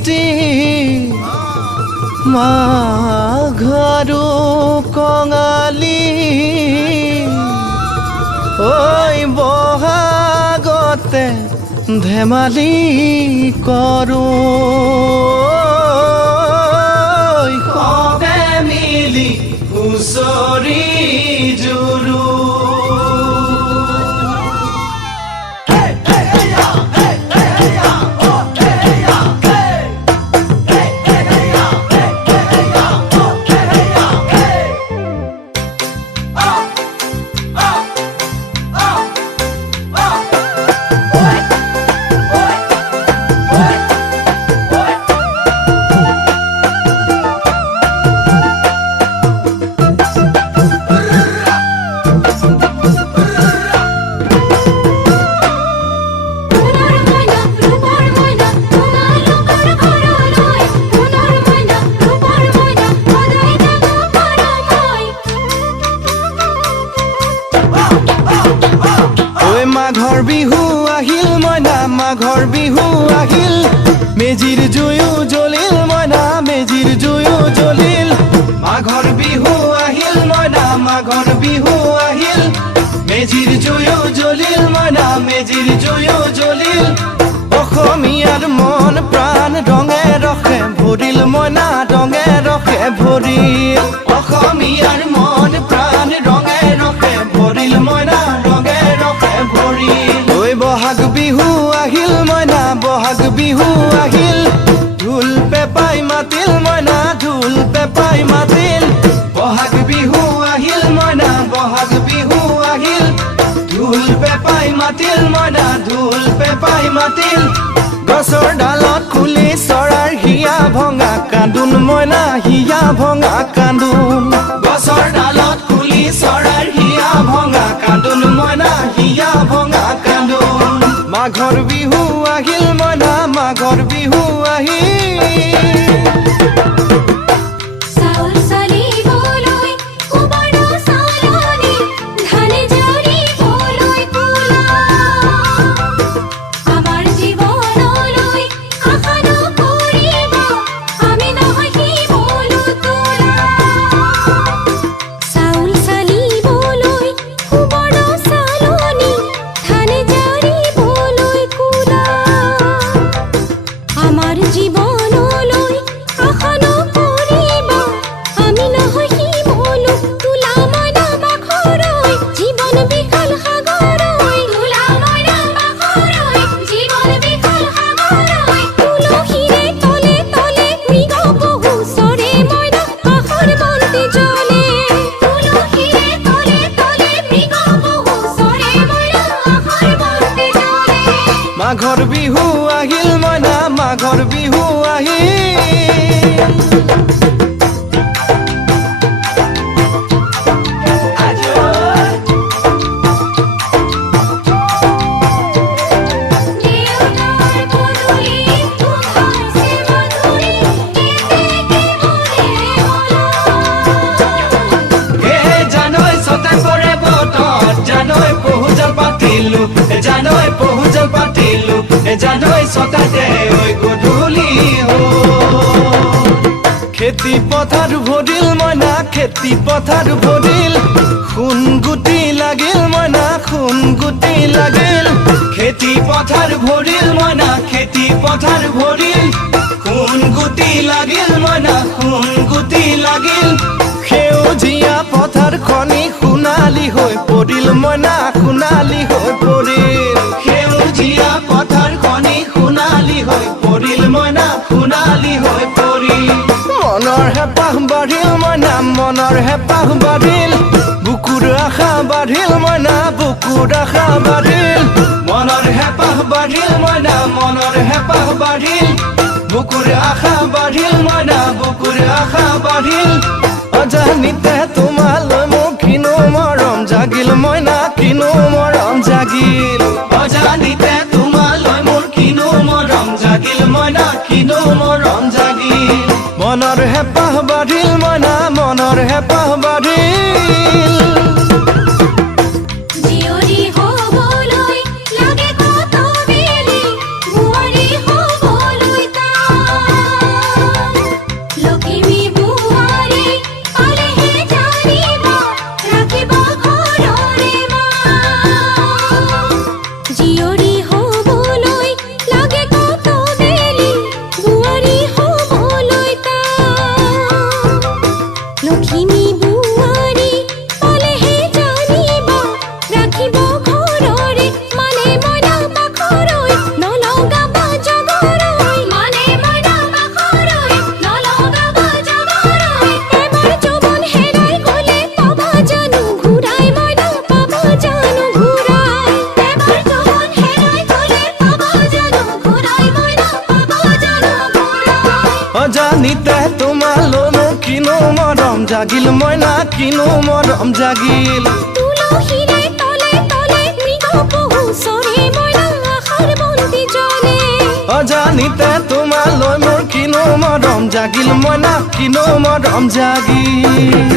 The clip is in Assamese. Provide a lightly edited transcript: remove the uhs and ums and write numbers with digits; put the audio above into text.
সৃষ্টি মাঘৰো কঙালী ঐ বহাগতে ধেমালি কৰোঁ সবে মিলি হুঁচৰি জুৰু মাঘৰ বিহু আহিল মইনা মাঘৰ বিহু আহিল মেজিৰ জুয়ো জ্বলিল মইনা মেজিৰ জুয়ো জ্বলিল মাঘৰ বিহু আহিল মইনা মাঘৰ বিহু আহিল মেজিৰ জুয়ো জ্বলিল মইনা মেজিৰ জুয়ো জ্বলিল অসমীয়াৰ মন প্ৰাণ ৰঙে ৰসে ভৰিল মইনা ৰঙে ৰসে ভৰিল অসমীয়াৰ মন প্ৰাণ ৰঙে ৰসে ভৰিল মইনা ৰঙে ৰসে ভৰিল ঐ বহাগ বিহু আহিল মইনা বহাগ বিহু আহিল ঢোল পেপাই মাতিল মইনা ঢোল পেপাই মাতিল বহাগ বিহু আহিল মইনা বহাগ বিহু আহিল ঢোল পেপাই মাতিল মইনা ঢোল পেপাই মাতিল গছৰ ডালত খুলি চৰাৰ হিয়া ভঙা কান্দোন মইনা হিয়া ভঙা কান্দোন গছৰ ডালত খুলি চৰাৰ হিয়া ভঙা কান্দোন মইনা হিয়া ভঙা কান্দোন মাঘৰ বিহু আহিল মইনা মাঘৰ বিহু আহিল মাঘৰ বিহু আহিল মইনা মাঘৰ বিহু আহিল জানৈ ছটা কৰে বতৰ জানৈ পহুজল পাতিলো জানৈ পহুজল পাতিলো জানৈ ছটাতে ঐ গধূলি খেতি পথাৰ ভৰিল মইনা খেতি পথাৰ ভৰিল সোণ গুটি লাগিল মইনা সোণ গুটি লাগিল খেতি পথাৰ ভৰিল মইনা খেতি পথাৰ ভৰিল সোণ গুটি লাগিল মইনা সোণ গুটি লাগিল সেউজীয়া পথাৰ খনি সোণালী হৈ পৰিল মইনা সোণালী হৈ পৰিল সেউজীয়া পথাৰ খনি সোণালী হৈ পৰিল মইনা সোণালী হৈ পৰিল মনৰ হেঁপাহ বাঢ়িল মইনা মনৰ হেঁপাহ বাঢ়িল বুকুৰ আশা বাঢ়িল মইনা বুকুৰ আশা বাঢ়িল মনৰ হেঁপাহ বাঢ়িল মইনা মনৰ হেঁপাহ বাঢ়িল বুকুৰ আশা বাঢ়িল মইনা বুকুৰ আশা বাঢ়িল অজানিতে তোমালৈ মোক কিনো মৰম জাগিল মইনা কিনো মৰম জাগিল অজানিতে তোমালৈ মোৰ কিনো মৰম জাগিল মইনা কিনো মৰম জাগিল মনৰ হেঁপাহ বাঢ়িল মইনা মনৰ হেঁপাহ বাঢ়িল লাগে কত বেলি বুৱাৰী হ'বলৈ অজানিতে তোমালৈ মোৰ কিনো মৰম জাগিল মইনা কিনো মৰম জাগিল তুলসীৰে তলে তলে মৃগ পহু চৰে মইনা আশাৰ বন্তি জ্বলে অজানিতে তোমালৈ মোৰ কিনো মৰম জাগিল মইনা কিনো মৰম জাগিল